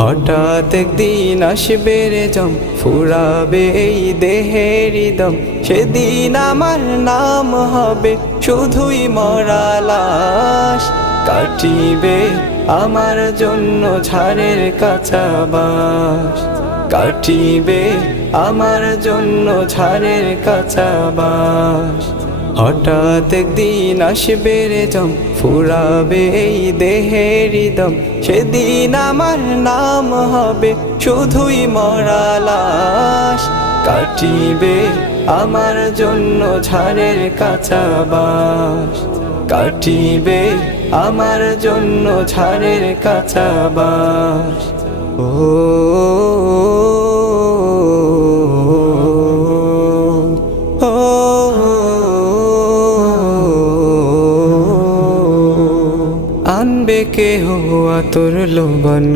হঠাৎ একদিন আসবে রে জম, ফুরাবে এই দেহের দম। সেদিন আমার নাম হবে শুধুই মরা লাশ। কাটিবে আমার জন্য ঝাড়ের কাঁচা বাঁশ, কাটিবে আমার জন্য ঝাড়ের কাঁচা বাঁশ। হঠাৎ একদিন আসবে রে জম, ফুরাবে এই দেহের দম। সেদিন আমার নাম হবে শুধুই মরা লাশ। কাটিবে আমার জন্য ঝাড়ের কাঁচা বাঁশ, কাটিবে আমার জন্য ঝাড়ের কাঁচা বাঁশ। ও আনবে কেহ আতর লোবন